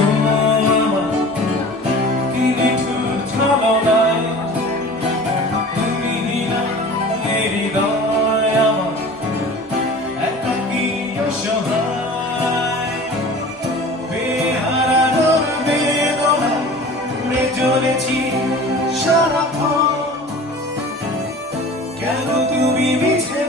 আমার কি নিঠুর ছলনায় তুমি না হৃদয় আমার একাকী অসহায় বেহারানোর বেদনা উড়ে চলেছি সারাক্ষণ কেন তুমি মিছে